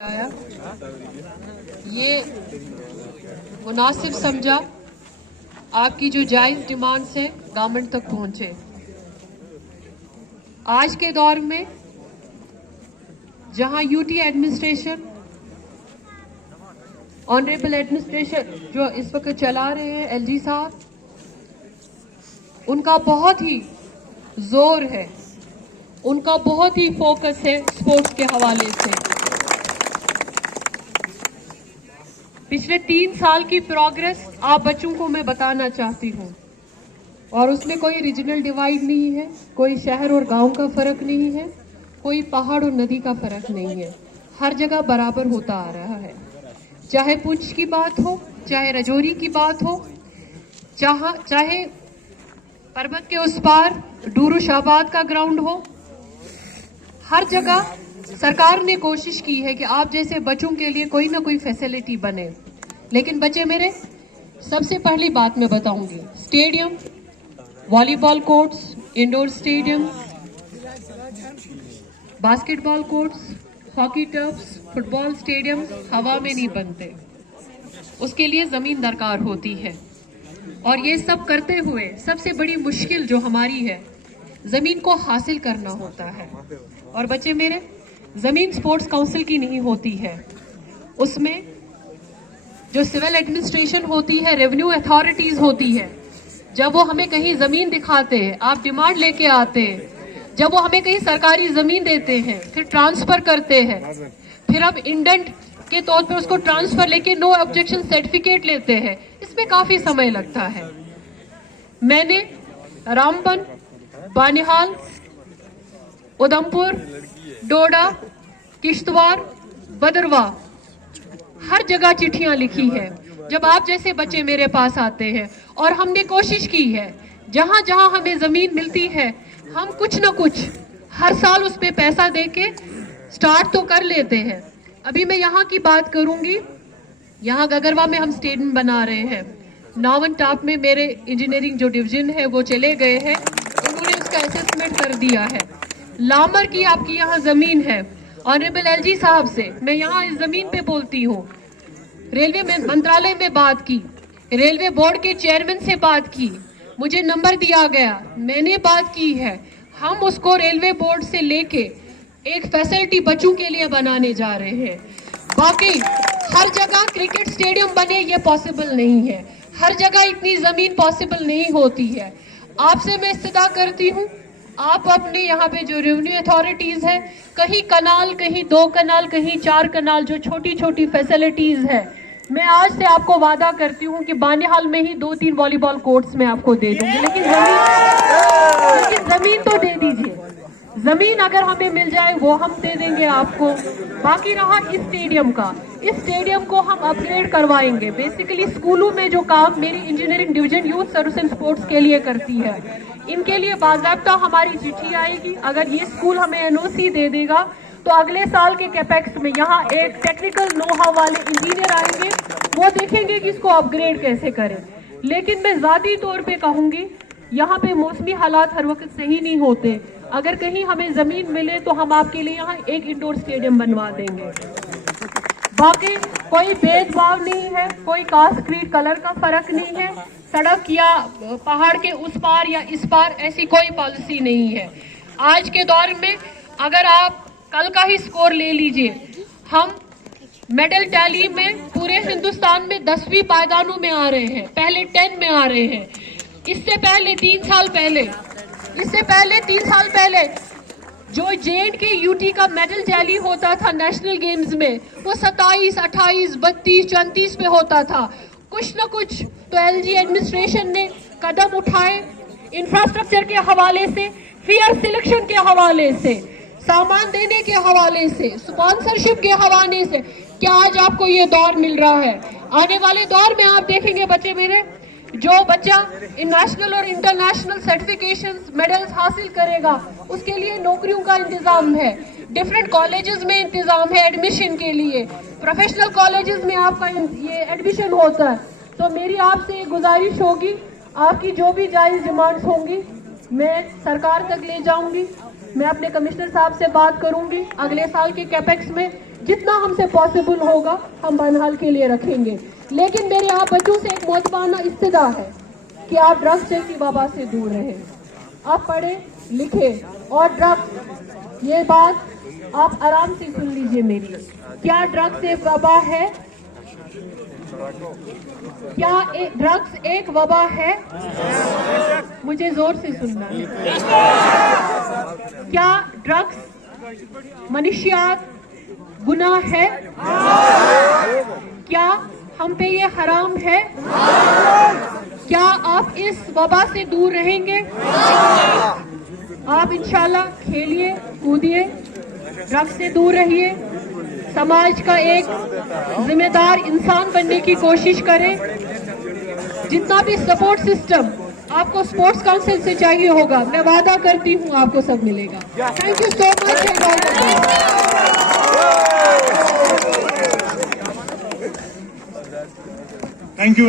आया ये मुनासिब समझा आपकी जो जायज डिमांड्स हैं गवर्नमेंट तक पहुंचे। आज के दौर में जहां यूटी एडमिनिस्ट्रेशन ऑनरेबल एडमिनिस्ट्रेशन जो इस वक्त चला रहे हैं एलजी साहब, उनका बहुत ही जोर है, उनका बहुत ही फोकस है स्पोर्ट्स के हवाले से। पिछले 3 साल की प्रोग्रेस आप बच्चों को मैं बताना चाहती हूँ, और उसमें कोई रीजनल डिवाइड नहीं है, कोई शहर और गांव का फर्क नहीं है, कोई पहाड़ और नदी का फर्क नहीं है। हर जगह बराबर होता आ रहा है। चाहे पुंछ की बात हो, चाहे राजौरी की बात हो, चाहे पर्वत के उस पार डूरू शाहबाद का ग्राउंड हो, हर जगह सरकार ने कोशिश की है कि आप जैसे बच्चों के लिए कोई ना कोई फैसिलिटी बने। लेकिन बच्चे मेरे, सबसे पहली बात मैं बताऊंगी, stadium, volleyball courts, indoor stadium, basketball courts, hockey turfs, football stadium हवा में नहीं बनते, उसके लिए जमीन दरकार होती है। और ये सब करते हुए सबसे बड़ी मुश्किल जो हमारी है, जमीन को हासिल करना होता है। और बच्चे मेरे, जमीन स्पोर्ट्स काउंसिल की नहीं होती है, उसमें जो सिविल एडमिनिस्ट्रेशन होती है, रेवेन्यू अथॉरिटीज होती है, जब वो हमें कहीं जमीन दिखाते हैं, आप डिमांड लेके आते हैं, जब वो हमें कहीं सरकारी जमीन देते हैं, फिर ट्रांसफर करते हैं, फिर अब इंडेंट के तौर पर उसको ट्रांसफर लेके नो ऑब्जेक्शन सर्टिफिकेट लेते हैं, इसमें काफी समय लगता है। मैंने रामबन, बानिहाल, उधमपुर, डोडा, किश्तवाड़, भदरवा, हर जगह चिट्ठियां लिखी है। जब आप जैसे बच्चे मेरे पास आते हैं, और हमने कोशिश की है जहां जहां हमें जमीन मिलती है, हम कुछ न कुछ हर साल उस पे पैसा देके स्टार्ट तो कर लेते हैं। अभी मैं यहाँ की बात करूंगी, यहाँ गगरवा में हम स्टेडियम बना रहे हैं। नावन टाप में मेरे इंजीनियरिंग जो डिवीजन है वो चले गए हैं, उन्होंने उसका असेसमेंट कर दिया है। लामर की आपकी यहाँ जमीन है, ऑनरेबल एलजी साहब से मैं यहाँ इस जमीन पे बोलती हूँ। रेलवे में मंत्रालय में बात की, रेलवे बोर्ड के चेयरमैन से बात की, मुझे नंबर दिया गया, मैंने बात की है। हम उसको रेलवे बोर्ड से लेके एक फैसिलिटी बच्चों के लिए बनाने जा रहे हैं। बाकी हर जगह क्रिकेट स्टेडियम बने ये पॉसिबल नहीं है, हर जगह इतनी जमीन पॉसिबल नहीं होती है। आपसे मैं इस्तदा करती हूँ, आप अपने यहाँ पे जो रेवेन्यू अथॉरिटीज है, कहीं कनाल, कहीं 2 कनाल, कहीं 4 कनाल, जो छोटी छोटी फैसिलिटीज है, मैं आज से आपको वादा करती हूँ कि बानिहाल में ही 2-3 वॉलीबॉल कोर्ट्स में आपको दे दूंगी। लेकिन जमीन तो दे दीजिए, जमीन अगर हमें मिल जाए वो हम दे देंगे आपको। बाकी रहा इस स्टेडियम का, इस स्टेडियम को हम अपग्रेड करवाएंगे। बेसिकली स्कूलों में जो काम मेरी engineering division youth service and sports के लिए करती है, इनके लिए बाज़ाब्ता हमारी चिट्ठी आएगी। अगर ये स्कूल हमें एनओसी दे देगा तो अगले साल के कैपेक्स में यहाँ एक टेक्निकल नोहा वाले इंजीनियर आएंगे, वो देखेंगे कि इसको अपग्रेड कैसे करें। लेकिन मैं ज़ाती तौर पे कहूँगी, यहाँ पे मौसमी हालात हर वक्त सही नहीं होते। अगर कहीं हमें ज़मीन मिले तो हम आपके लिए यहाँ एक इंडोर स्टेडियम बनवा देंगे। बाकी कोई भेदभाव नहीं है, कोई कास्ट क्रीड कलर का फर्क नहीं है, सड़क या पहाड़ के उस पार या इस पार ऐसी कोई पॉलिसी नहीं है। आज के दौर में अगर आप कल का ही स्कोर ले लीजिए, हम मेडल टैली में पूरे हिंदुस्तान में 10वीं पायदानों में आ रहे हैं, पहले 10 में आ रहे हैं। इससे पहले 3 साल पहले जो JNK यूटी का मेडल टैली होता था नेशनल गेम्स में, वो 27, 28, 32, 34 पे होता था। कुछ न कुछ तो एलजी एडमिनिस्ट्रेशन ने कदम उठाए, इंफ्रास्ट्रक्चर के हवाले से, फेयर सिलेक्शन के हवाले से, सामान देने के हवाले से, स्पॉन्सरशिप के हवाले से, क्या आज आपको ये दौर मिल रहा है? आने वाले दौर में आप देखेंगे बच्चे मेरे, जो बच्चा नेशनल और इंटरनेशनल सर्टिफिकेशंस, मेडल्स हासिल करेगा, उसके लिए नौकरियों का इंतजाम है, डिफरेंट कॉलेजेस में इंतजाम है एडमिशन के लिए, प्रोफेशनल कॉलेजेस में आपका ये एडमिशन होता है। तो मेरी आपसे गुजारिश होगी, आपकी जो भी जायज डिमांड्स होंगी मैं सरकार तक ले जाऊंगी। मैं अपने कमिश्नर साहब से बात करूंगी, अगले साल के कैपेक्स में जितना हमसे पॉसिबल होगा हम बहरहाल के लिए रखेंगे। लेकिन मेरे आप बच्चों से एक मोहब्बाना इस्तदा है कि आप ड्रग्स जैसी वबा से दूर रहें। आप पढ़े लिखे और ड्रग्स, ये बात आप आराम से सुन लीजिए मेरी। क्या ड्रग्स एक वबा है? क्या ड्रग्स एक वबा है? मुझे जोर से सुनना है। क्या ड्रग्स मनुष्यात गुनाह है? क्या हम पे ये हराम है? क्या आप इस वबा से दूर रहेंगे? आप इंशाल्लाह खेलिए, कूदिए, ड्रग्स से दूर रहिए, समाज का एक जिम्मेदार इंसान बनने की कोशिश करें। जितना भी सपोर्ट सिस्टम आपको स्पोर्ट्स काउंसिल से चाहिए होगा, मैं वादा करती हूँ आपको सब मिलेगा। Thank you so much. Thank you.